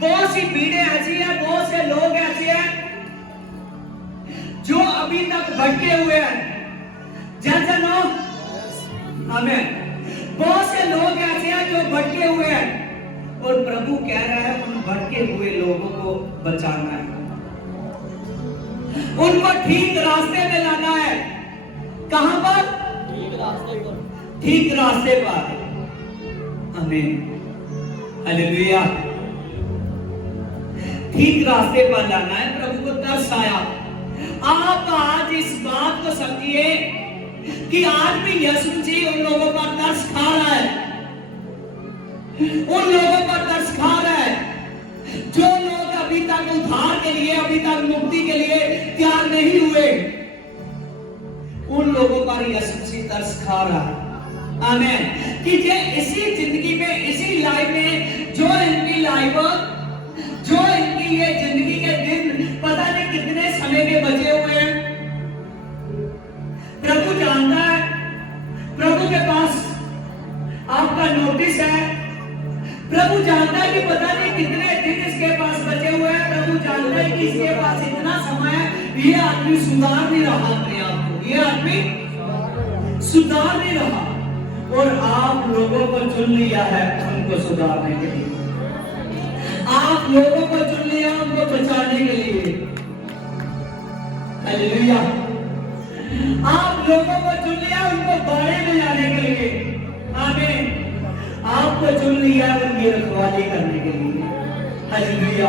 बहुत सी भीड़ें ऐसी है, बहुत से लोग ऐसे हैं जो अभी तक भटके हुए हैं। जैसे नो हमें बहुत से लोग ऐसे हैं जो भटके हुए हैं और प्रभु कह रहा है उन भटके हुए लोगों को बचाना है, उनको ठीक रास्ते में लाना है। कहां पर? ठीक रास्ते पर। आमीन, हालेलुया। ठीक रास्ते पर लाना है। प्रभु को तरस आया। आप आज इस बात को समझिए कि आज भी यीशु मसीह उन लोगों पर तरस खा रहा है, उन लोगों पर तरस खा रहा है जो लोग अभी तक उद्धार के लिए, अभी तक मुक्ति के लिए तैयार नहीं हुए। उन लोगों पर यीशु मसीह तरस खा रहा है। आमीन। कि जे इसी जिंदगी में, इसी लाइफ में, जो इनकी लाइफ, जो इनकी ये जिंदगी के दिन पता नहीं कितने समय के बचे हुए हैं, प्रभु जानता है। प्रभु के पास आपका नोटिस है। प्रभु जानता है कि पता नहीं कितने दिन इसके पास बचे हुए हैं। प्रभु जानता है कि इसके पास इतना समय है, ये आदमी सुधार नहीं रहा अपने आप को, ये आदमी सुधार नहीं रहा, और आप लोगों को चुन लिया है उनको सुधारने के लिए। आप लोगों को चुन लिया उनको बचाने के लिए। हालेलुया। आप लोगों को चुन लिया उनको बाड़े में लाने के लिए। आमीन। आपको चुन लिया उनकी रखवाली करने के लिए। हालेलुया।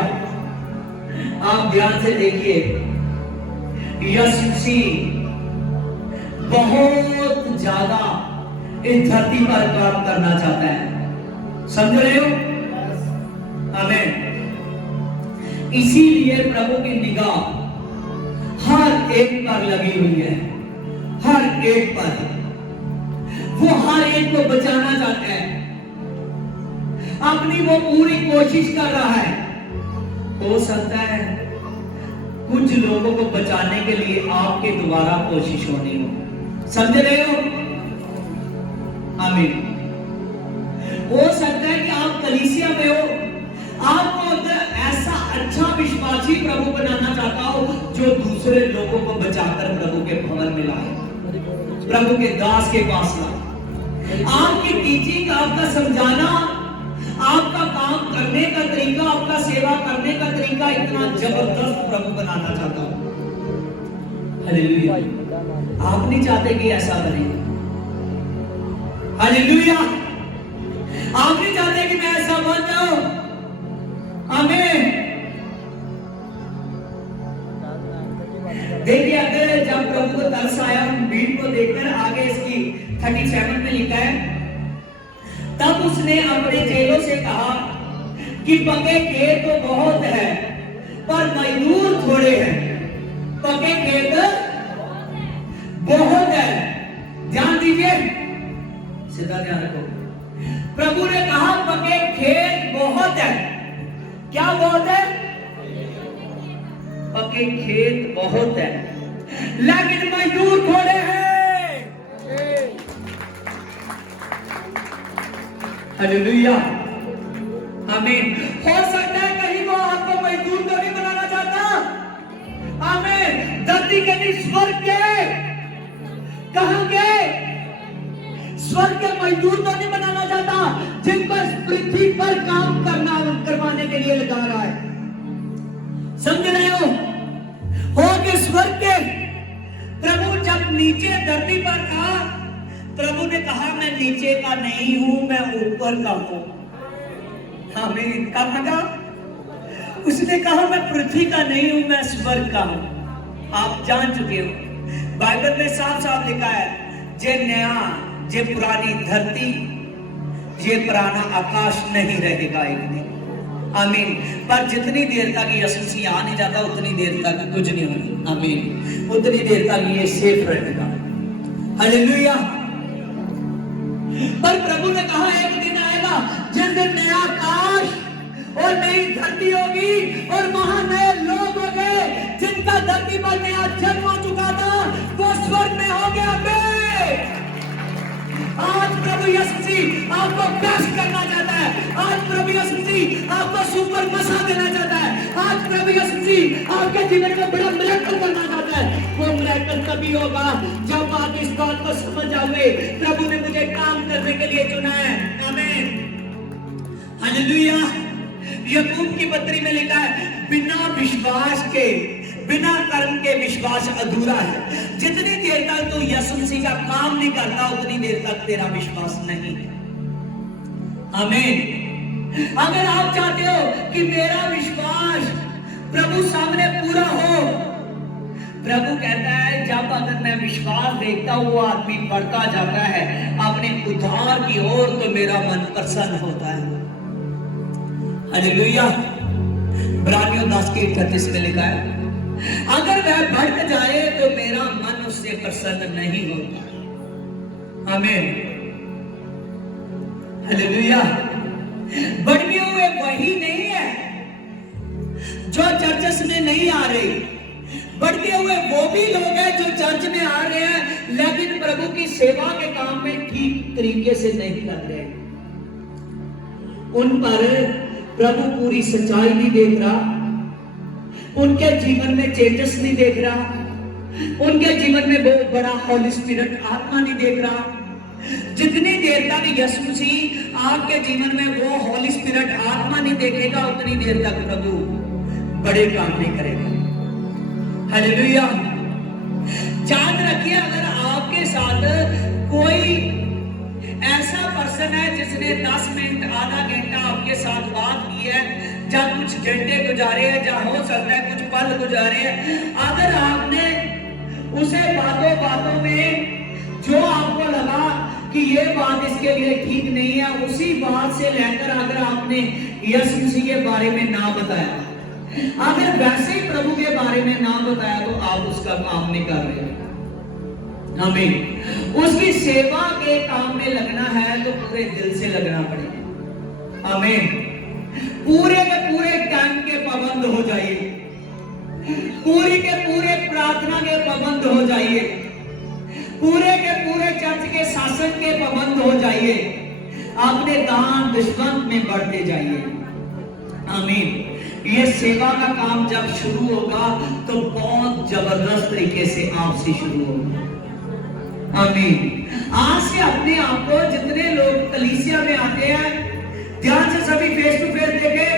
आप ध्यान से देखिए, यीशु मसीह बहुत ज्यादा इस धरती पर काम करना चाहता है। समझ रहे हो? आमीन। इसीलिए प्रभु की निगाह हर एक पर लगी हुई है, हर एक पर। वो हर एक को बचाना चाहते हैं, अपनी वो पूरी कोशिश कर रहा है। हो सकता है कुछ लोगों को बचाने के लिए आपके द्वारा कोशिश होनी हो। समझ रहे हो? आमीन। हो सकता है कि आप कलीसिया में हो, आपको अंदर ऐसा अच्छा विश्वासी प्रभु बनाना चाहता हो जो दूसरे लोगों को बचाकर प्रभु के भवन में लाए, प्रभु के दास के पास लाए। आपकी टीचिंग, आपका समझाना, आपका काम करने का तरीका, आपका सेवा करने का तरीका इतना जबरदस्त प्रभु बनाना चाहता हूं। हालेलुया। आप नहीं चाहते कि ऐसा बने? हालेलुया। आप नहीं चाहते कि मैं ऐसा बन जाऊं? आमीन। देखिए, अगर जब प्रभु को तरस आया भीड़ को देखकर, आगे इसकी 37 में लिखा है, तब उसने अपने चेलों से कहा कि पके खेत तो बहुत है पर मजदूर थोड़े हैं। पके खेत बहुत है। ध्यान दीजिए, सीधा ध्यान रखो। प्रभु ने कहा पके खेत बहुत है। क्या बहुत है? पके खेत बहुत है लेकिन मजदूर थोड़े हैं। हालेलुया। आमीन। हो सकता है कहीं वो आपको मजदूर तो नहीं बनाना चाहता। आमीन। धरती के नहीं, स्वर्ग के, कहां के? स्वर्ग के मजदूर तो नहीं बनाना चाहता जिनको पृथ्वी पर काम करवाने के लिए लगा रहा है। समझ रहे हो कि स्वर्ग के प्रभु जब नीचे धरती पर था, प्रभु ने कहा मैं नीचे का नहीं हूं, मैं ऊपर का हूं। आमीन। कहा था? उसने कहा मैं पृथ्वी का नहीं हूं, मैं स्वर्ग का हूं। आप जान चुके हो, बाइबल में साफ साफ लिखा है, जे नया, जे पुरानी धरती, ये पुराना आकाश नहीं रहेगा एक दिन। आमीन। पर जितनी देर तक यीशु मसीह आ नहीं जाता उतनी देर तक कुछ नहीं होगा। आमीन। उतनी देर तक ये सेफ रहेगा। हालेलुया। पर प्रभु ने कहा एक दिन आएगा जिस दिन नया आकाश और नई धरती होगी और वहां नए लोग होंगे जिनका धरती पर नया जन्म हो चुका था, वो स्वर्ग में हो गया। आज प्रभु यीशु मसीह आपको बेस्ट करना चाहता है। आज प्रभु यीशु मसीह आपको सुपर मसा देना चाहता है। आज प्रभु यीशु मसीह आपके जीवन में बड़ा मिरेकल करना चाहता है। वो मिरेकल तभी होगा जब आप इस बात को समझ जाओगे, प्रभु ने मुझे काम करने के लिए चुना है। आमीन, हालेलुया। याकूब की पत्री में लिखा है, बिना विश्वास के, बिना कर्म के विश्वास अधूरा है। जितनी देर तक तू यीशु मसीह का काम नहीं करता, उतनी देर तक तेरा विश्वास नहीं है। आमीन। अगर आप चाहते हो कि मेरा विश्वास प्रभु सामने पूरा हो, प्रभु कहता है जब अगर मैं विश्वास देखता हूं, वो आदमी बढ़ता जाता है अपने उद्धार की ओर, तो मेरा मन प्रसन्न होता है। हालेलुया। इब्रानियों 10:38 में लिखा है, अगर वह बढ़ जाए तो मेरा मन उससे प्रसन्न नहीं होता। आमीन, हालेलुया। बढ़े हुए वही नहीं है जो चर्चस में नहीं आ रहे, बढ़ते हुए वो भी लोग हैं जो चर्च में आ रहे हैं लेकिन प्रभु की सेवा के काम में ठीक तरीके से नहीं कर रहे। उन पर प्रभु पूरी सच्चाई नहीं देख रहा, उनके जीवन में चेंजेस नहीं देख रहा, उनके जीवन में बहुत बड़ा हॉली स्पिरिट आत्मा नहीं देख रहा। जितनी देर तक यीशु मसीह आपके जीवन में वो हॉली स्पिरिट आत्मा नहीं देखेगा, उतनी देर तक प्रभु बड़े काम नहीं करेगा। हालेलुया। याद रखिए, अगर आपके साथ कोई ऐसा पर्सन है जिसने 10 मिनट आधा घंटा आपके साथ बात की है, या कुछ घंटे गुजारे हैं, या हो सकता है कुछ पल गुजारे हैं, अगर आपने उसे बातों बातों में जो आपको लगा कि ये बात इसके लिए ठीक नहीं है, उसी बात से लेकर अगर आपने यीशु मसीह के बारे में ना बताया, अगर वैसे ही प्रभु के बारे में ना बताया, तो आप उसका काम नहीं कर रहे। आमीन। उसकी सेवा के काम में लगना है तो पूरे दिल से लगना पड़ेगा। आमीन। पूरे के पूरे टाइम के पाबंद हो जाइए, पूरी के पूरे प्रार्थना के पाबंद हो जाइए, पूरे के पूरे चर्च के शासन के पाबंद हो जाइए, अपने दान दशवंत में बढ़ते जाइए। आमीन। ये सेवा का काम जब शुरू होगा तो बहुत जबरदस्त तरीके से आपसे शुरू होगा। आमीन। आज से अपने आप को, जितने लोग कलीसिया में आते हैं, ध्यान से सभी फेस टू फेस देखे,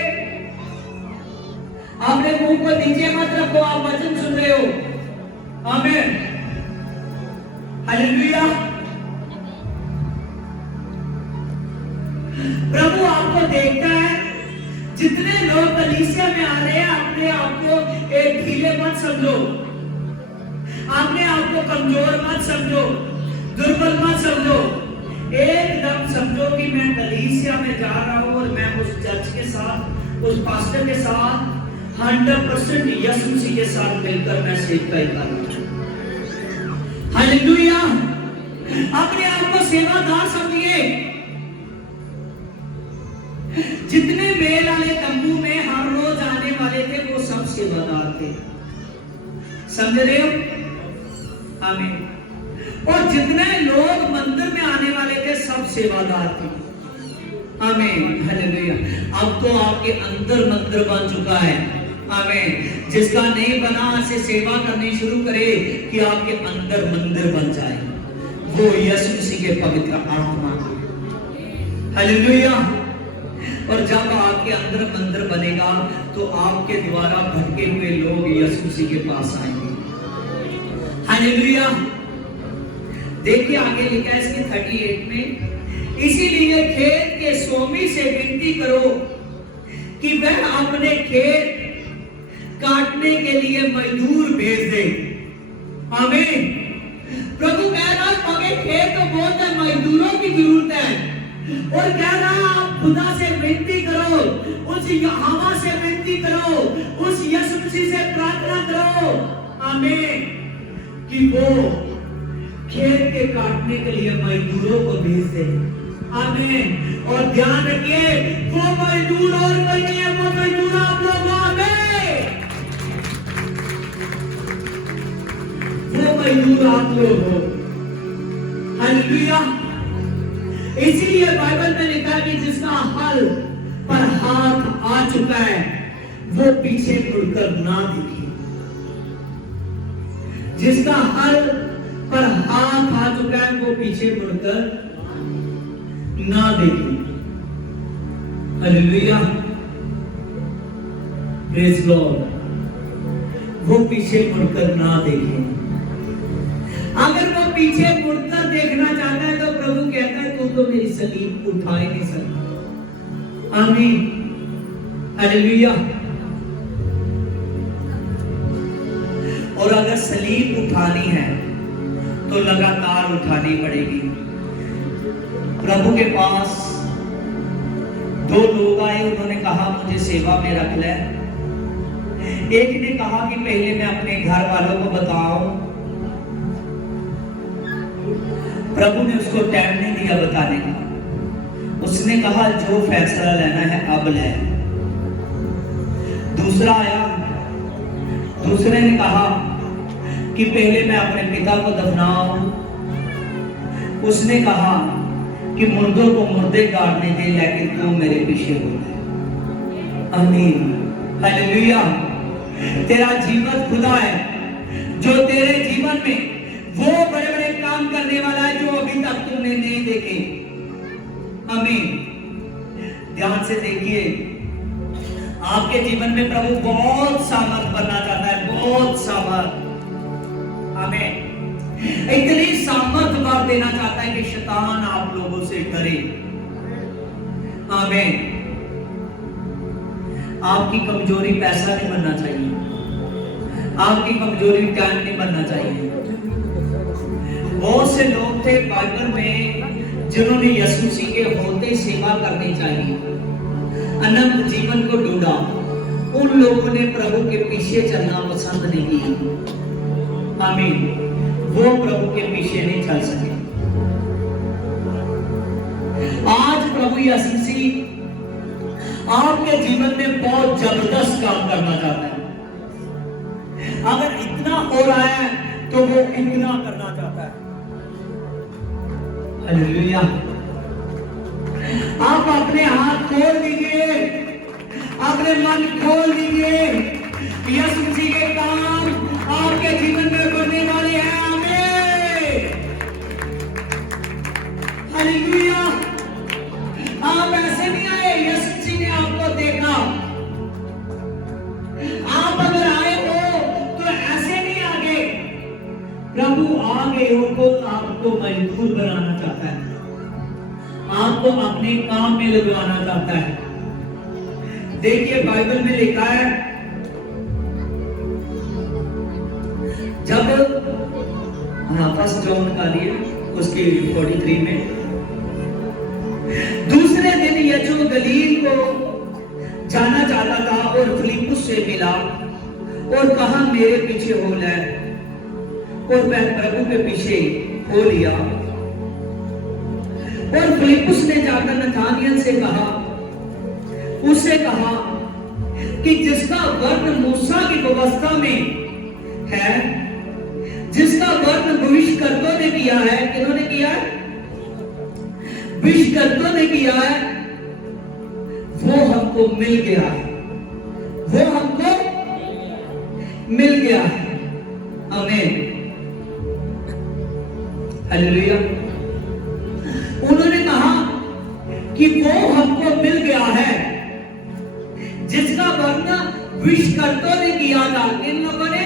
अपने मुंह को नीचे मत रखो, आप वचन सुन रहे हो। आमीन, हालेलुया। प्रभु आपको देखता है। जितने लोग कलीसिया में आ रहे हैं, अपने आप को एक ढीले मत समझो, अपने आप को कमजोर मत समझो, दुर्बल मत समझो, एकदम समझो कि मैं कलीसिया में जा रहा हूं और मैं उस चर्च के साथ, उस पास्टर के साथ 100% यीशु मसीह के साथ मिलकर मैं सेवकाई कर रहा हूं। हालेलुया। अपने आप को सेवादार समझिए। जितने मेल वाले तंबू में हर रोज आने वाले थे, वो सब सेवादार थे। समझ रहे हो? आमीन। और जितने लोग मंदिर में आने वाले थे, सब सेवादार थे। आमीन, हालेलुया। अब तो आपके अंदर मंदिर बन चुका है। आमीन। जिसका नहीं बना, से सेवा करनी शुरू करे कि आपके अंदर मंदिर बन जाए, वो यीशु मसीह के पवित्र आत्मा। हालेलुया। और जब आपके अंदर मंदिर बनेगा तो आपके द्वारा भटके हुए लोग यीशु मसीह के पास आएंगे। हालेलुया। देखिए आगे लिखा है इसके 38 में, इसीलिए खेत के स्वामी से विनती करो कि वह अपने खेत काटने के लिए मजदूर भेज दे। आमीन। प्रभु कह रहा है मगर खेत तो बहुत है, मजदूरों की जरूरत है। और कह रहा है आप खुदा से विनती करो, उस यहोवा से विनती करो, उस यीशु मसीह से प्रार्थना करो। आमीन। कि वो खेत के काटने के लिए मजदूरों को भेज दे। आमीन। और ध्यान रखिए, वो मजदूर और कोई नहीं है, वो मजदूर आप लोग। आमीन। वो मजदूर आप लोग हो। हालेलुया। चुका है वो पीछे मुड़कर ना देखे। जिसका हल पर हाथ आ चुका है वो पीछे मुड़कर ना देखे। Hallelujah, praise Lord. वो पीछे मुड़कर ना देखे। अगर वो पीछे मुड़कर देखना चाहता है तो प्रभु कहता है तू तो मेरी सलीब उठा ही नहीं सकता। आमीन, हालेलुया। और अगर सलीब उठानी है तो लगातार उठानी पड़ेगी। प्रभु के पास दो लोग आए, उन्होंने कहा मुझे सेवा में रख ले। एक ने कहा कि पहले मैं अपने घर वालों को बताऊं। प्रभु ने उसको टाइम नहीं दिया बताने का। उसने कहा जो फैसला लेना है अब ले। दूसरा आया, दूसरे ने कहा कि पहले मैं अपने पिता को दफनाऊं। उसने कहा कि मुर्दों को मुर्दे गाड़ने दे, लेकिन तू मेरे पीछे हो गए। आमीन, हालेलुया। तेरा जीवन खुदा है जो तेरे जीवन में वो बड़े बड़े काम करने वाला है जो अभी तक तुमने नहीं देखे। आमीन। ध्यान से देखिए, आपके जीवन में प्रभु बहुत सामर्थ बनना चाहता है, बहुत सामर्थ। आमीन। इतनी सामर्थ बार देना चाहता है कि शैतान आप लोगों से डरे। आमीन। आपकी कमजोरी पैसा नहीं बनना चाहिए, आपकी कमजोरी टाइम नहीं बनना चाहिए। बहुत से लोग थे बाइबल में जिन्होंने यीशु मसीह के होते सेवा करनी चाहिए, अनंत जीवन को ढूंढा। उन लोगों ने प्रभु के पीछे चलना पसंद नहीं किया। आमीन। वो प्रभु के पीछे नहीं चल सके। आज प्रभु यीशु मसीह आपके जीवन में बहुत जबरदस्त काम करना चाहता है। अगर इतना हो रहा है तो वो इतना करना चाहता है। हालेलुया। आप अपने हाथ खोल दीजिए, अपने मन खोल दीजिए। यीशु मसीह के काम आपके जीवन में करने वाले हैं। आमीन, हालेलुया। आप ऐसे नहीं आए, यीशु मसीह ने आपको देखा। आप अगर आए हो तो ऐसे नहीं आगे। प्रभु आगे हो आपको मजबूर बनाना चाहता है, आपको अपने काम में लगवाना चाहता है। देखिए बाइबल में लिखा है, जब फर्स्ट जॉन निकालिए उसके 43 में, दूसरे दिन यीशु गलील को जाना चाहता था और फिलिप्पुस से मिला और कहा मेरे पीछे हो ले, और वह प्रभु के पीछे हो लिया। और फिलिप्पुस ने जाकर नथानियल से कहा, उससे कहा कि जिसका वर्ण मूसा की व्यवस्था में है, जिसका वर्ण भविष्यकर्ताओं ने किया है, किन्होंने किया है? भविष्यकर्ताओं ने किया है, वो हमको मिल गया है, वो हमको मिल गया है। आमीन, हालेलुया। उन्होंने कहा कि वो हमको मिल गया है जिसका वर्ण भविष्यकर्ताओं ने किया था। इन लोगों ने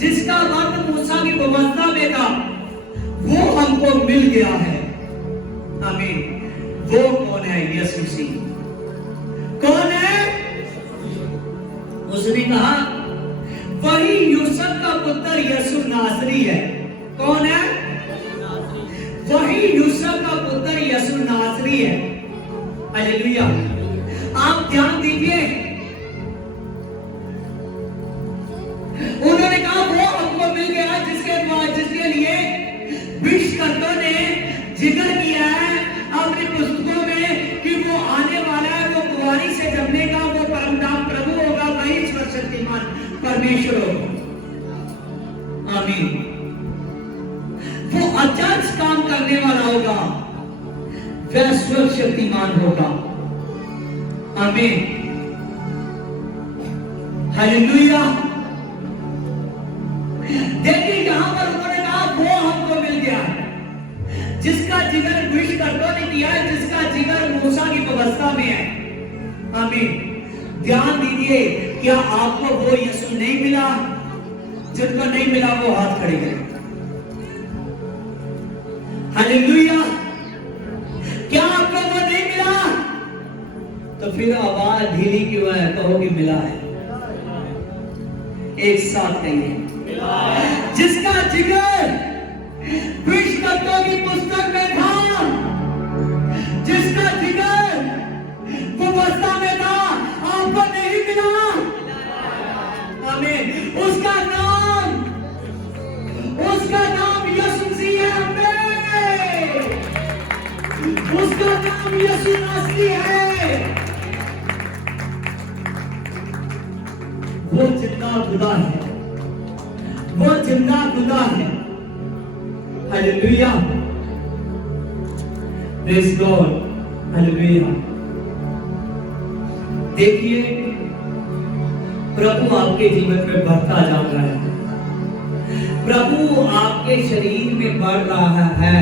जिसका वर्ण मूसा की व्यवस्था में था वो हमको मिल गया है। आमीन। वो कौन है? यीशु मसीह। कौन है? उसने कहा वही यूसुफ का पुत्र यीशु नासरी है। कौन है? वही यूसुफ का पुत्र यीशु नासरी है। हालेलुया। आप ध्यान दीजिए, उन्होंने कहा वो हमको मिल गया जिसके लिए भविष्यकर्ताओं ने जिक्र किया है अपनी पुस्तकों में कि वो आने वाला है, वो कुंवारी से जन्मे का, वो परमधाम प्रभु होगा, वही सर्वशक्तिमान परमेश्वर होगा। आमीन। वो अचरज काम करने वाला होगा, वह सर्वशक्तिमान होगा। आमीन, हालेलुया। देखिए यहां पर उन्होंने कहा वो हमको मिल गया जिसका जिगर विष कर्तों ने किया है, जिसका जिगर मूसा की व्यवस्था में है। आमीन। ध्यान दीजिए, क्या आपको वो यीशु नहीं मिला? जिनको नहीं मिला वो हाथ खड़े करें। हालेलुया। क्या आपको वो नहीं मिला? तो फिर आवाज ढीली क्यों है? कहो कि मिला है। एक साथ कहिए, जिसका जिगर विश्वकर्ता की पुस्तक में था, जिसका जिगर व्यवस्था में था, आपको नहीं मिला। आमीन। उसका नाम यीशु मसीह है। उसका नाम यीशु मसीह है। वो जिंदा खुदा है, वो जिंदा खुदा है। Hallelujah, praise God, hallelujah. देखिए, प्रभु आपके जीवन में बढ़ता जा रहा है, प्रभु आपके शरीर में बढ़ रहा है।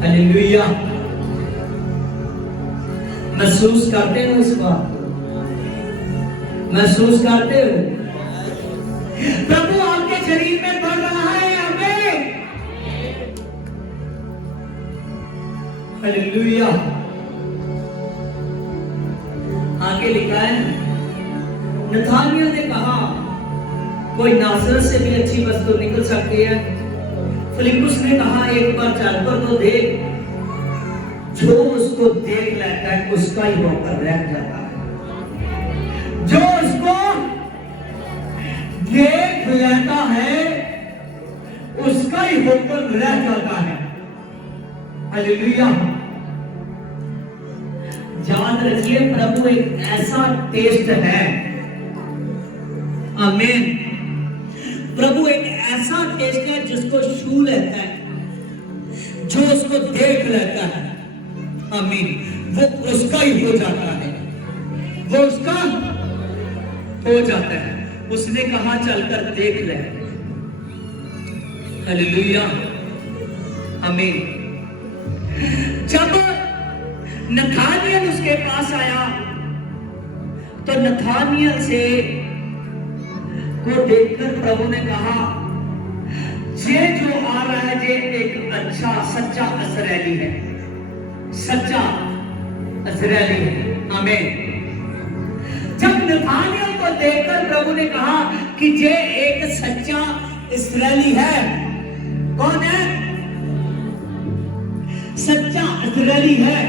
हालेलुया। महसूस करते हो इस बात को? महसूस करते हो? प्रभु आपके शरीर में बढ़ रहा है। हमें हालेलुया। आगे लिखा है, नथानियल ने कहा कोई नासरत से भी अच्छी वस्तु निकल सकती है। फिलिप्पुस ने कहा एक बार चल कर तो देख, जो उसको देख लेता है उसका ही होकर रह जाता है। जो उसको देख लेता है उसका ही होकर रह जाता है। हालेलुया। याद रखिए, प्रभु एक ऐसा टेस्ट है। आमीन। प्रभु एक ऐसा टेस्ट है जिसको छू लेता है, जो उसको देख लेता है। आमीन। वो उसका ही हो जाता है, वो उसका हो जाता है। उसने कहा चलकर देख ले। हालेलुया। आमीन। जब नथानियल उसके पास आया तो नथानियल से को देखकर प्रभु ने कहा, ये जो आ रहा है ये एक अच्छा सच्चा इस्राएली है, सच्चा इस्राएली है। आमीन। जब नथानियल को देखकर प्रभु ने कहा कि ये एक सच्चा इस्राएली है। कौन है? सच्चा इस्राएली है।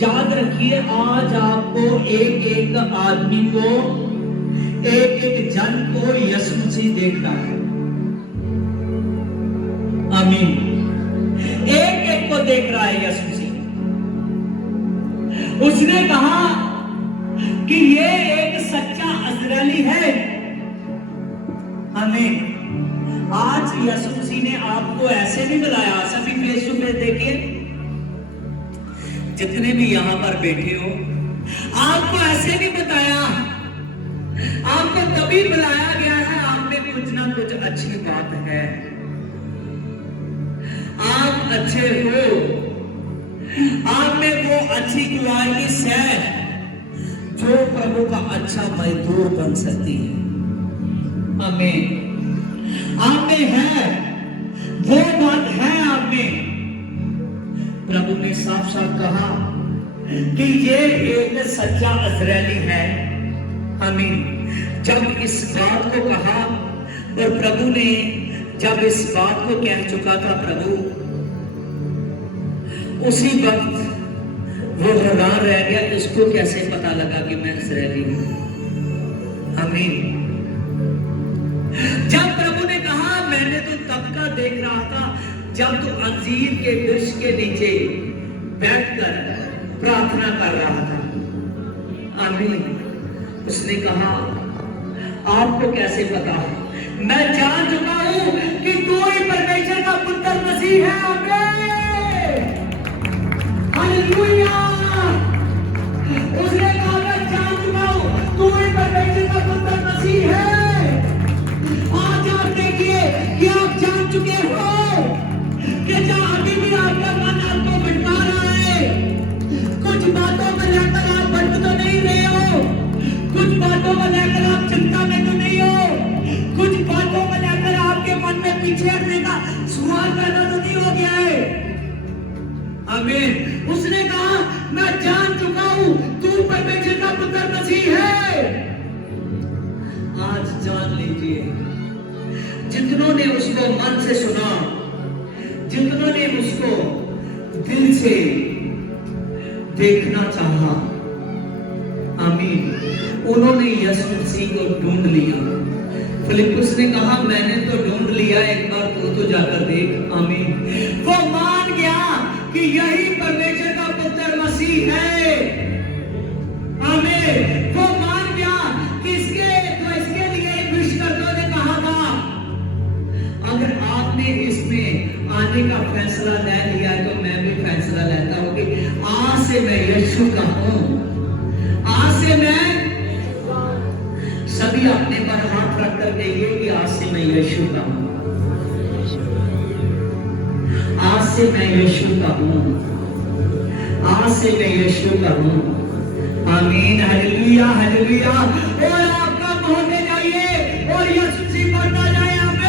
याद रखिए, आज आपको एक एक आदमी को, एक एक जन को यीशु मसीह देख रहा है। आमीन। एक एक को देख रहा है यीशु मसीह। उसने कहा कि ये एक सच्चा इस्राएली है। आमीन। आज यीशु मसीह ने आपको ऐसे भी बुलाया, सभी फेस टू फेस देखिए, जितने भी यहां पर बैठे हो, आपको ऐसे भी बताया, आपको तभी बुलाया गया है, आप में कुछ ना कुछ अच्छी बात है, आप अच्छे हो, आप में वो अच्छी क्वालिटीज है जो प्रभु का अच्छा मजदूर बन सकती है। आमीन। आप में है, वो बात है आप में। प्रभु ने साफ साफ कहा कि ये एक सच्चा इस्राएली है। आमीन। जब इस बात को कहा और प्रभु ने जब इस बात को कह चुका था, प्रभु उसी वक्त वो हैरान रह गया, इसको कैसे पता लगा कि मैं इस्राएली हूं। आमीन। जब प्रभु ने कहा, मैंने तो तब का देख रहा था जब तू अंजीर के वृक्ष के नीचे बैठकर प्रार्थना कर रहा था। आमीन। उसने कहा, आपको कैसे पता? मैं जान चुका हूं कि तू ही परमेश्वर का पुत्र मसीह है। आमीन। हालेलुया। मैं जान चुका हूं तू परमेश्वर का पुत्र मसीह है। आज जान लीजिए, जितनों ने उसको मन से सुना, जितनों ने उसको दिल से देखना चाहा, आमीन, उन्होंने यीशु मसीह को ढूंढ लिया। फिलिप्पुस ने कहा मैंने तो ढूंढ लिया, एक बार तू तो जाकर देख। आमीन। वो मान गया कि यही परमेश्वर का पुत्र मसीह है। आमीन। वो मान गया कि इसके लिए विश्वकर्ता ने कहा था। अगर आपने इसमें आने का फैसला ले लिया है तो मैं भी फैसला लेता हूं कि आज से मैं यीशु का हूं। आज से मैं, सभी अपने पर हाथ रख कर कहिए कि आज से मैं यीशु का हूं। आज से मैं यीशु का हूं। आज से मैं यीशु का हूं। आमीन। Hallelujah, hallelujah. और आप कम होते जाइए और यीशु से बढ़ता जाए। आमीन।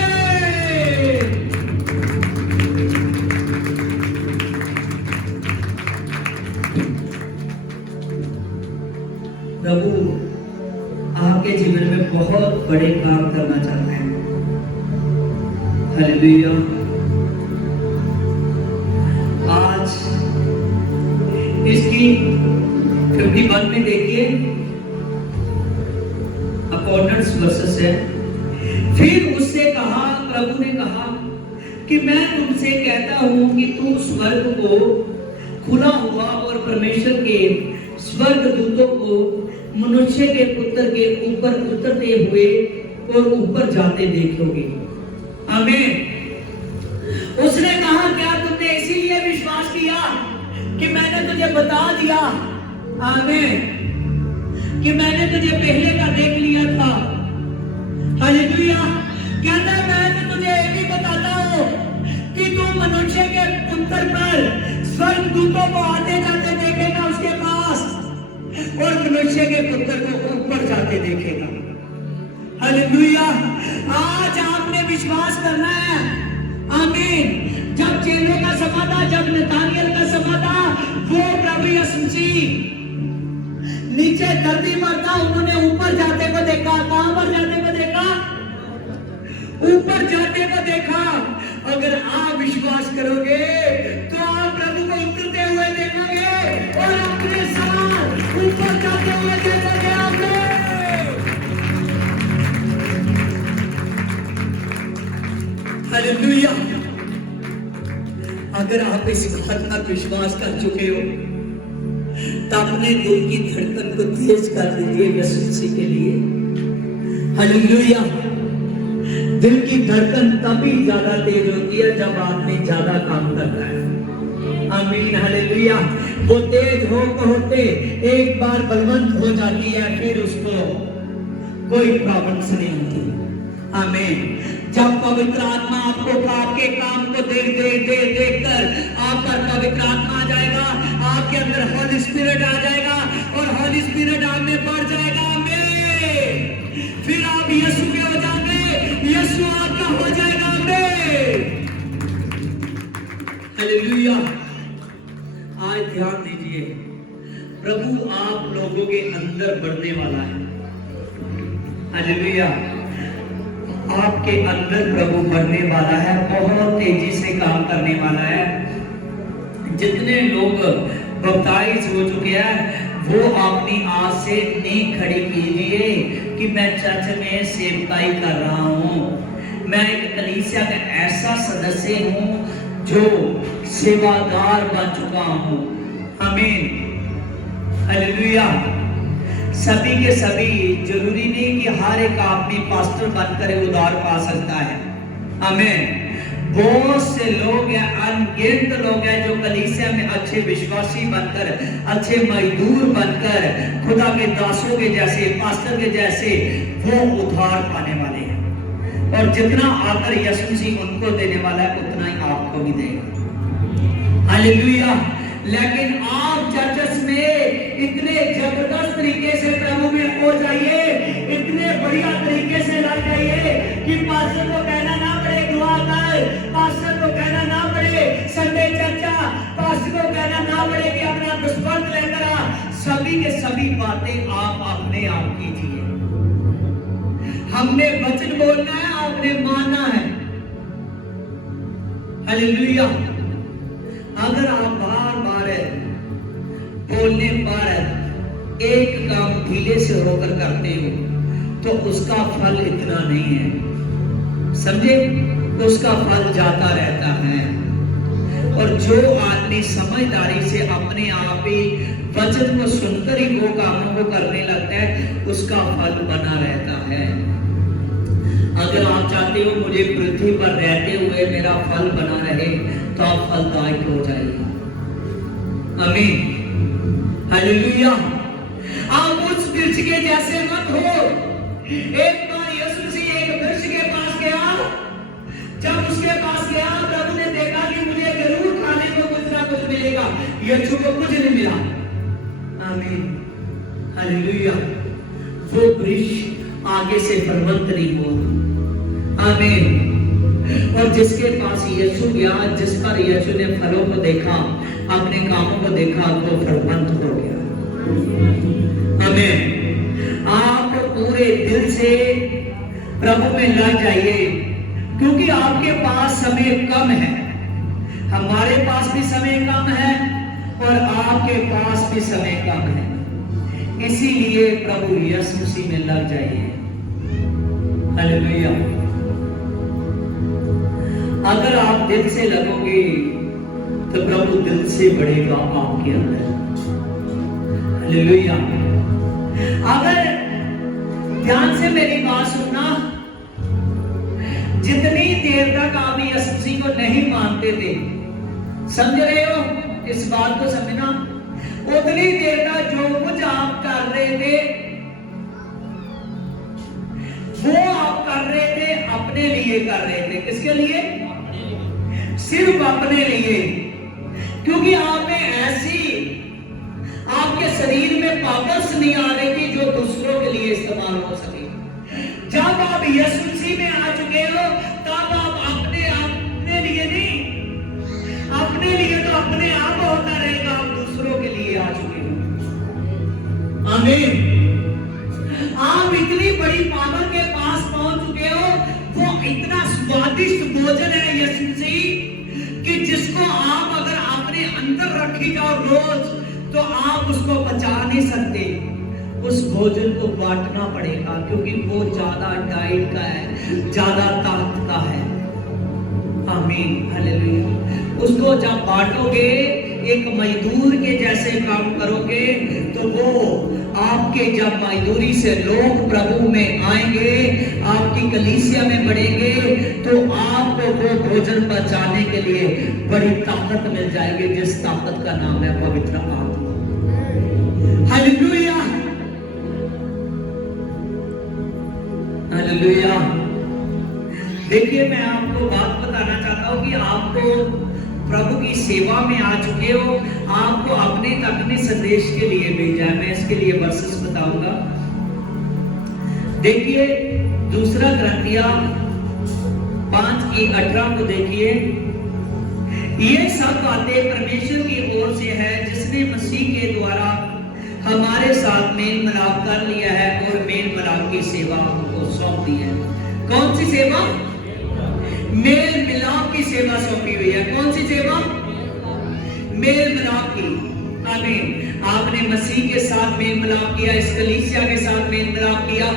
प्रभु आपके जीवन में बहुत बड़े काम करना चाहते हैं। हालेलुया। आज इसकी 51 में देखिए, अकॉर्डेंस वर्सेस है। फिर उससे कहा, प्रभु ने कहा कि मैं तुमसे कहता हूं कि तुम स्वर्ग को खुला हुआ और परमेश्वर के स्वर्ग दूतों को मनुष्य के पुत्र के ऊपर उतरते हुए और ऊपर जाते देखोगे। आमीन। उसने कहा क्या तुमने इसीलिए विश्वास किया कि मैंने तुझे बता दिया, आमीन, कि मैंने तुझे पहले का देख लिया था। हालेलुया। कहता है मैं तो तुझे ये भी बताता हूं कि तू मनुष्य के पुत्र पर स्वर्ग दूतों को आते जाते देखेगा उसके पास, और मनुष्य के पुत्र को ऊपर जाते देखेगा। हालेलुया। आज आपने विश्वास करना है। आमीन। जब चेलों का सभा था, जब नतानियल का सभा था, वो प्रभु यीशु मसीह नीचे धरती पर था, उन्होंने ऊपर जाते को देखा। कहां पर जाते को देखा? ऊपर जाते को देखा। अगर आप विश्वास करोगे तो आप प्रभु को उतरते हुए देखोगे और अपने साथ ऊपर जाते हुए देखोगे। आपने हालेलुया। अगर आप इस बात पर विश्वास कर चुके हो तो अपने दिल की धड़कन को तेज कर दीजिए यीशु मसीह के लिए। हालेलुया। दिल की धड़कन तभी ज्यादा तेज होती है जब आदमी ज्यादा काम करता है। आमीन। हालेलुया। वो तेज होते एक बार बलवंत हो जाती है, फिर उसको कोई प्रॉब्लम नहीं होती। आमीन। जब पवित्र आत्मा आपको आपके काम को देख कर आप पर पवित्र आत्मा आ जाएगा, आपके अंदर होली स्पिरिट आ जाएगा और होली स्पिरिट आप में बढ़ जाएगा। आमीन। फिर आप यीशु के हो जाएंगे, यीशु आपका हो जाएगा। आमीन। हालेलुया। आज ध्यान दीजिए, प्रभु आप लोगों के अंदर बढ़ने वाला है। हालेलुया। आपके अंदर प्रभु बढ़ने वाला है, बहुत तेजी से काम करने वाला है। जितने लोग बपतिस्म हो चुके हैं वो अपनी आज से नींव खड़ी कीजिए कि मैं चर्च में सेवकाई कर रहा हूँ। मैं एक कलीसिया का ऐसा सदस्य हूँ जो सेवादार बन चुका हूँ। आमीन। हालेलुया। सभी के सभी जरूरी नहीं कि हर एक आदमी पास्टर बनकर उद्धार पा सकता है। आमीन। बहुत से लोग हैं, अनगिनत लोग हैं जो कलीसिया में अच्छे विश्वासी बनकर, अच्छे मजदूर बनकर, खुदा के दासों के जैसे, पास्टर के जैसे वो उद्धार पाने वाले हैं। और जितना आकर यीशु मसीह उनको देने वाला है उतना ही आपको भी देगा। हालेलुया। लेकिन आप चर्चस में इतने जबरदस्त तरीके से प्रभु में हो जाइए, इतने बढ़िया तरीके से लग जाइए कि पास्टर को कहना ना पड़े दुआ कर, पास्टर को कहना ना पड़े संडे चर्चा, पास्टर को कहना ना पड़े कि अपना दुष्पंथ सभी के सभी बातें आप अपने आप कीजिए। हमने वचन बोलना है, आपने मानना है। हालेलुया। अगर आप बार बार बोलने पर एक काम ढीले से होकर करते हो तो उसका फल इतना नहीं है, समझे? उसका फल जाता रहता है। और जो आदमी समझदारी से अपने आप ही वचन को सुनकर ही वो कामों को करने लगता है, उसका फल बना रहता है। अगर आप चाहते हो मुझे पृथ्वी पर रहते हुए मेरा फल बना रहे, तो आप फलदायक हो जाइए। आमीन, हालेलुया। आप उस वृक्ष के जैसे मत हो। एक बार यीशु मसीह एक वृक्ष के पास गया। जब उसके पास गया, प्रभु ने देखा कि मुझे जरूर खाने को कुछ ना कुछ मिलेगा। यीशु को कुछ नहीं मिला। आमीन, हालेलुया। वो वृक्ष आगे से फलवंत नहीं हुआ। आमीन। और जिसके पास यीशु गया, जिस पर यीशु ने फलों को देखा, अपने कामों को देखा, तो फलवंत हो गया। आमीन। आप पूरे दिल से प्रभु में लग जाइए, क्योंकि आपके पास समय कम है, हमारे पास भी समय कम है और आपके पास भी समय कम है। इसीलिए प्रभु यीशु मसीह में लग जाइए। हालेलुया। अगर आप दिल से लगोगे तो प्रभु दिल से बढ़ेगा आपके अंदर। हालेलुया। अगर ध्यान से मेरी बात सुनना, जितनी देर तक आप यीशु मसीह को नहीं मानते थे, समझ रहे हो? इस बात को समझना, उतनी देर तक जो कुछ आप कर रहे थे वो आप कर रहे थे, अपने लिए कर रहे थे। किसके लिए? सिर्फ अपने लिए। क्योंकि आप में ऐसी आपके शरीर में पावर्स नहीं आ रही थी जो दूसरों के लिए इस्तेमाल हो सके। जब आप यीशु मसीह में आ चुके हो, तब आप अपने लिए नहीं, अपने लिए तो अपने आप होता रहेगा, आप दूसरों के लिए आ चुके हो। आमीन। आप इतनी बड़ी पावर के पास पहुंच चुके हो, वो इतना स्वादिष्ट भोजन है यीशु मसीह कि जिसको आप अगर अपने अंदर रखी जाओ रोज, तो आप उसको बचा नहीं सकते। उस भोजन को बांटना पड़ेगा, क्योंकि वो ज्यादा डाइट का है, ज्यादा ताकत का है। आमीन, हालेलुया। उसको जब बांटोगे, एक मजदूर के जैसे काम करोगे, तो वो आपके जब मजदूरी से लोग प्रभु में आएंगे, आपकी कलीसिया में बढ़ेंगे, तो आपको वो भोजन पचाने के लिए बड़ी ताकत मिल जाएगी, जिस ताकत का नाम है पवित्र आत्मा। Hallelujah, hallelujah. देखिए, मैं आपको बात बताना चाहता हूं कि आपको प्रभु की सेवा में आ चुके हो, आपको अपने तक में संदेश के लिए भेजा है। मैं इसके लिए वर्सेस बताऊंगा। देखिए, दूसरा ग्रंथिया 5:18 को देखिए। ये सब बातें परमेश्वर की ओर से है, जिसने मसीह के द्वारा हमारे साथ मेल मिलाप कर लिया है और मेल मिलाप की सेवा हमको सौंप दी है। कौन सी सेवा? मेल मिलाप की सेवा सौंपी हुई है। कौन सी सेवा? मेल मिलाप की। आमीन। आपने मसीह के साथ मेल मिलाप किया, इस कलीसिया के साथ मेल मिलाप किया।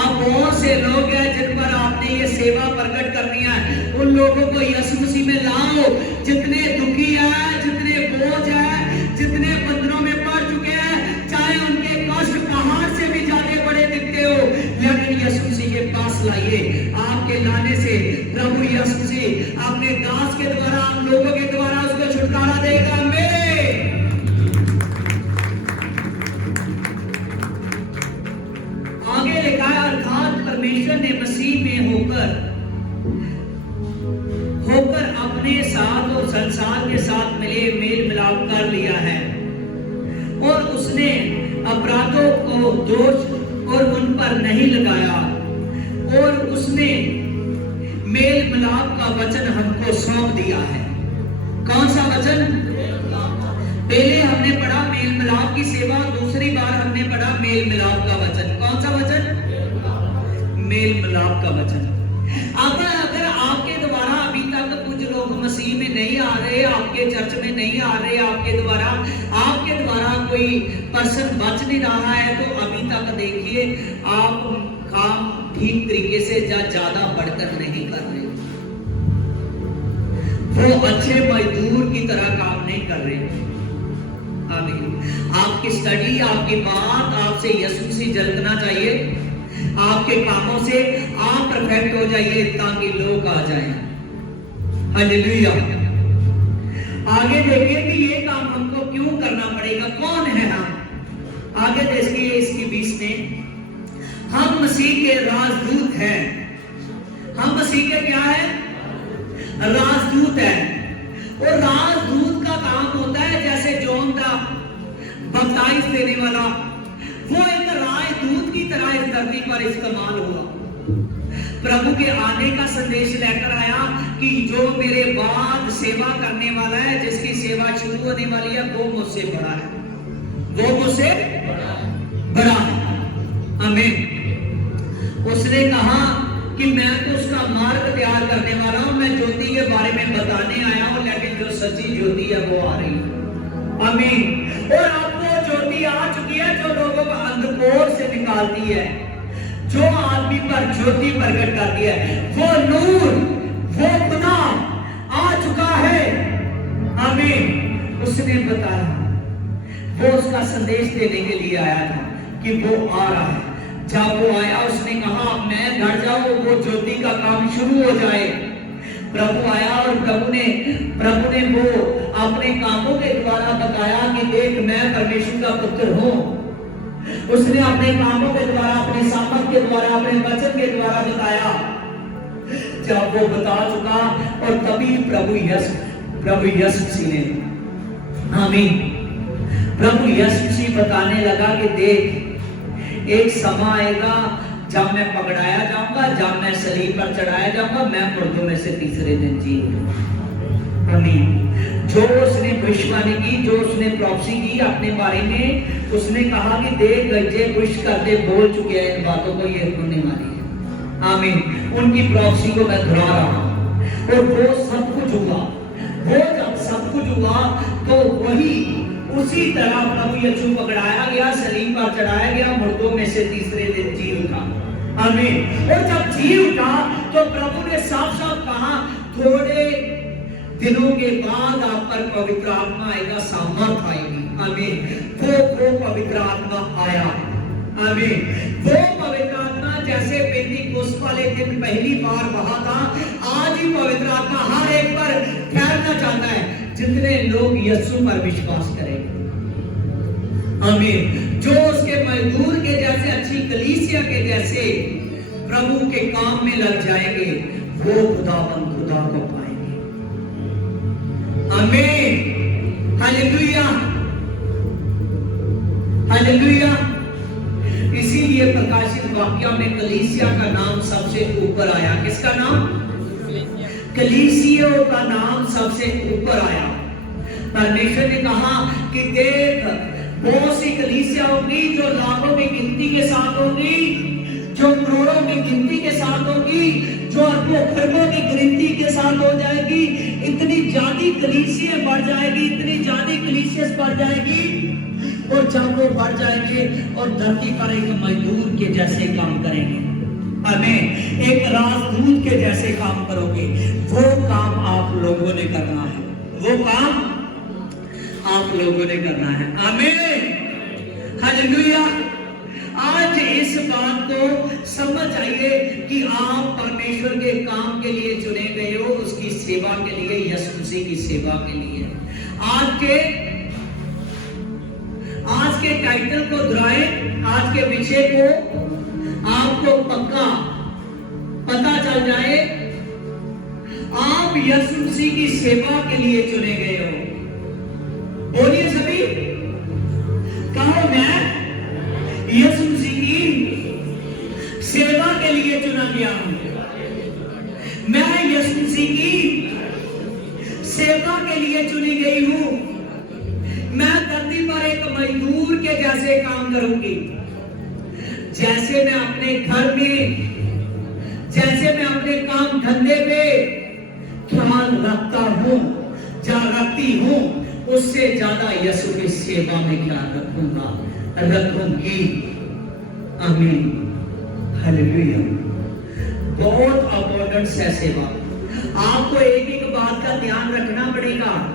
आप बहुत से लोग हैं जिन पर आपने ये सेवा प्रकट करनी है। उन लोगों को यीशु मसीह में लाओ, जितने दुखी हैं, जितने बोझ हैं, जितने बंधनों में पड़ चुके हैं, चाहे उनके कष्ट पहाड़ से भी ज्यादा बड़े दिखते हो, लेकिन यीशु मसीह के पास लाइए। आपके लाने से प्रभु यीशु मसीह अपने दास के द्वारा, हम लोगों के द्वारा उसको छुटकारा देगा। मेरे आगे लिखा है, अर्थात परमेश्वर ने मसीह में होकर अपने साथ और संसार के साथ मिले मेल मिलाप कर लिया है, और उसने अपराधों को दोष और उन पर नहीं लगाया, और उसने मेल मिलाप का वचन हमको सौंप दिया है। कौन सा वचन? पहले हमने पढ़ा मेल मिलाप की सेवा, दूसरी बार मेल मिलाप का वचन। कौन सा वचन? मेल मिलाप का वचन। अब अगर आपके द्वारा अभी तक कुछ लोग मसीह में नहीं आ रहे, आपके चर्च में नहीं आ रहे, आपके द्वारा कोई पर्सन बच नहीं रहा है, तो अभी तक देखिए आप काम ठीक तरीके से ज्यादा बढ़कर नहीं कर रहे, वो अच्छे मजदूर की तरह काम नहीं कर रहे। आमीन। आपकी स्टडी, आपकी बात आपसे यीशु से झलकना चाहिए, आपके कामों से आप परफेक्ट हो जाइए ताकि लोग आ जाएं। हालेलुया। आगे देखिए कि ये काम हमको क्यों करना पड़ेगा, कौन है हम। आगे देखिए इसकी 20 में, हम मसीह के राजदूत हैं। हम मसीह के क्या है? राजदूत है। और राजदूत का काम होता है जैसे जॉन दा बपतिस्मा देने वाला, वो एक राजदूत की तरह इस धरती पर इस्तेमाल हुआ। प्रभु के आने का संदेश लेकर आया कि जो मेरे बाद सेवा करने वाला है, जिसकी सेवा शुरू होने वाली है, वो मुझसे बड़ा है, वो मुझसे बड़ा है। आमीन। उसने कहा कि मैं तो उसका मार्ग तैयार करने वाला हूं, मैं ज्योति के बारे में बताने आया हूं, लेकिन जो सच्ची ज्योति है वो आ रही है। आमीन। और अब वो ज्योति आ चुकी है जो लोगों को अंधकार से निकालती है, जो आदमी पर ज्योति प्रकट करती है। वो नूर, वो खुदा आ चुका है। आमीन। उसने बताया, वो उसका संदेश देने के लिए आया था कि वो आ रहा है। जब वो आया उसने कहा मैं घर जाऊं, वो ज्योति का काम शुरू हो जाए। प्रभु आया और प्रभु ने वो अपने कामों के द्वारा बताया कि देख मैं परमेश्वर का पुत्र हूं। उसने अपने कामों के द्वारा, अपने सामर्थ के द्वारा, अपने वचन के द्वारा बताया। जब वो बता चुका और तभी प्रभु यीशु ने, आमीन, प्रभु यीशु बताने लगा कि देख एक समय आएगा जब मैं पकड़ाया जाऊंगा, जब मैं सलीब पर चढ़ाया जाऊंगा, मैं मुर्दों में से तीसरे दिन जी उठूंगा। आमीन। जो उसने भविष्यवाणी की, जो उसने प्रॉफेसी की अपने बारे में, उसने कहा कि देख गज्जे भविष्य करते बोल चुके हैं इन बातों को, ये होने वाली है। आमीन। उनकी प्रॉफेसी को मैं दोहरा रहा हूं और वो सब कुछ हुआ। वो जब सब कुछ हुआ तो वही उसी तरह प्रभु यीशु पकड़ाया गया, सलीब पर चढ़ाया गया, मुर्दों में से तीसरे दिन जी उठा। आमीन। और जब जी उठा तो प्रभु ने साफ साफ कहा थोड़े दिनों के बाद आप पर पवित्र आत्मा आएगा, सामर्थ आएगी। आमीन। वो पवित्र आत्मा आया। आमीन। वो पवित्र आत्मा जैसे पेंतीकोस्त वाले दिन पहली बार बहा था, आज ही पवित्र आत्मा हर एक पर फैलना चाहता है जितने लोग यीशु पर विश्वास करेंगे। आमीन। जो उसके मजदूर के जैसे, अच्छी कलीसिया के जैसे प्रभु के काम में लग जाएंगे, वो खुदा को पाएंगे। आमीन। हालेलुया। हालेलुया। इसीलिए प्रकाशित वाक्य में कलीसिया का नाम सबसे ऊपर आया। किसका नाम? कलीसियों का नाम सबसे ऊपर आया। परमेश्वर ने कहा कि देख बहुत सी कलीसिया होगी जो लाखों की गिनती के साथ होगी, जो करोड़ों की गिनती के साथ होगी, जो अरबों खरबों की गिनती के साथ हो जाएगी। इतनी ज्यादा कलीसिया बढ़ जाएगी, इतनी ज्यादा कलीसिया बढ़ जाएगी। और जब वो बढ़ जाएंगे और धरती पर एक मजदूर के जैसे काम करेंगे, हमें एक राजदूत के जैसे काम करोगे, वो काम आप लोगों ने करना है, वो काम आप लोगों ने करना है। आमीन। हालेलुया। आज इस बात को समझ आइए कि आप परमेश्वर के काम के लिए चुने गए हो, उसकी सेवा के लिए, यीशु मसीह की सेवा के लिए। आज के टाइटल को दोहराएं, आज के विषय को आपको पक्का पता चल जाए। आप यीशु मसीह की सेवा के लिए चुने गए हो। बोलिए सभी, कहो मैं यीशु मसीह की सेवा के लिए चुना गया हूं। मैं यीशु मसीह की सेवा के लिए चुनी गई हूं। मैं धरती पर एक मजदूर के जैसे काम करूंगी। जैसे मैं अपने घर में, जैसे मैं अपने काम धंधे पे ख्याल रखता हूं, रखती हूं, उससे ज्यादा यीशु की सेवा में ख्याल रखूंगा, रखूंगी। आमीन, हालेलुया। बहुत अबंडेंस है सेवा। आपको एक एक बात का ध्यान रखना पड़ेगा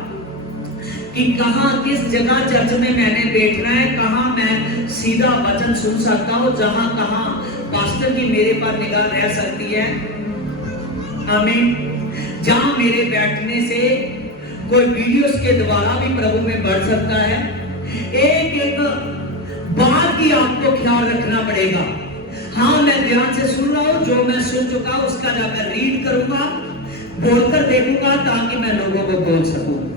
कि कहां, किस जगह चर्च में मैंने बैठना है, कहां मैं सीधा वचन सुन सकता हूं, जहां कहां पास्टर की मेरे पर निगाह रह सकती है। आमीन। जहां मेरे बैठने से कोई वीडियोस के द्वारा भी प्रभु में बढ़ सकता है। एक एक बात की आपको ख्याल रखना पड़ेगा। हाँ, मैं ध्यान से सुन रहा हूं, जो मैं सुन चुका उसका जाकर रीड करूंगा, बोलकर देखूंगा, ताकि मैं लोगों को बोल सकूं।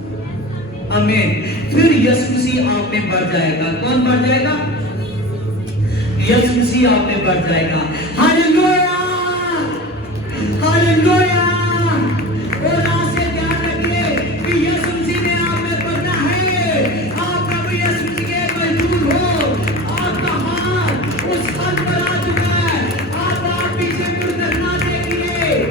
आमीन। फिर यीशु मसीह आप में बढ़ जाएगा। कौन बढ़ जाएगा? यीशु मसीह आप में बढ़ जाएगा। Hallelujah, hallelujah. और आज से ध्यान रखिए कि यीशु मसीह ने आप में बढ़ना है। आप प्रभु यीशु मसीह के मजदूर हो। आपका हाथ उस हद पर आ चुका है। आप पीछे मुड़कर ना देखिए।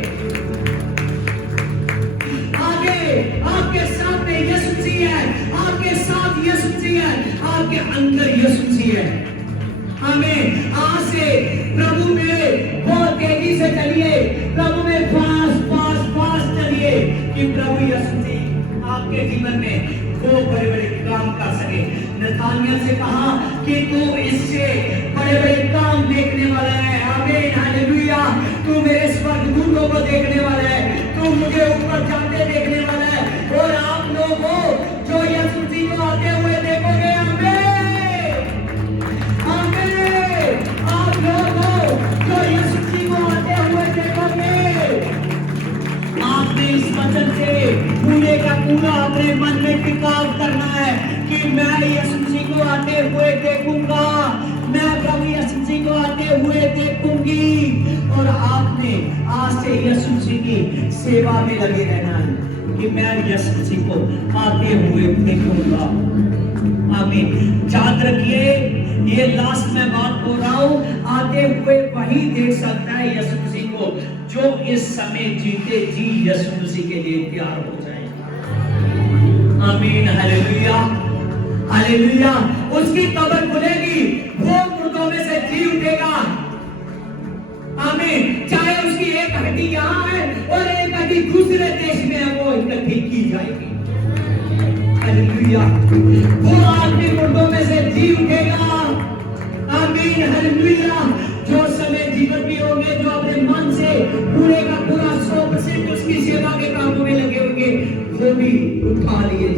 आगे आपके सामने यीशु मसीह है, आपके साथ यीशु मसीह है, आपके अंदर यीशु मसीह है। हमें आज से प्रभु में बहुत तेजी से चलिए, प्रभु में फास्ट फास्ट फास्ट चलिए, कि प्रभु यीशु मसीह आपके जीवन में वो बड़े बड़े काम कर सके। नथानियल से कहा कि तू इससे बड़े बड़े काम देखने वाला है। आमीन, हालेलुया। तू मेरे स्वर्गदूतों को देखने वाला है, तू मुझे ऊपर जाते देखने वाला है, और आप लोग हो जो यीशु मसीह को आते हुए देखोगे। आप लोग हो जो यीशु मसीह को आते हुए देखोगे। आपने इस वचन से पूरे का पूरा अपने मन में टिकाव करना है कि मैं यीशु मसीह को आते हुए देखूंगा, मैं प्रभु यीशु मसीह को आते हुए देखूंगी। और आपने आज से यीशु मसीह की सेवा में लगे रहना है कि मैं यीशु मसीह को आते हुए देखूंगा। आमीन। याद रखिए, ये लास्ट में बात बोल रहा हूं, आते हुए वही देख सकता है यीशु मसीह को जो इस समय जीते जी यीशु मसीह के लिए तैयार हो जाएगा। आमीन, हालेलुया, हालेलुया। उसकी कब्र खुलेगी, वो मुर्दों में से जी उठेगा। आमीन। चाहे उसकी एक हड्डी यहाँ है और एक हड्डी दूसरे देश में है, वो इकट्ठी की जाएगी। हालेलुया। वो आदमी मुर्दों में से जी उठेगा। आमीन, हालेलुया। जो समय जीवन भी होंगे, जो अपने मन से पूरे का पूरा 100% उसकी सेवा के कामों में लगे होंगे, वो भी उठा लिए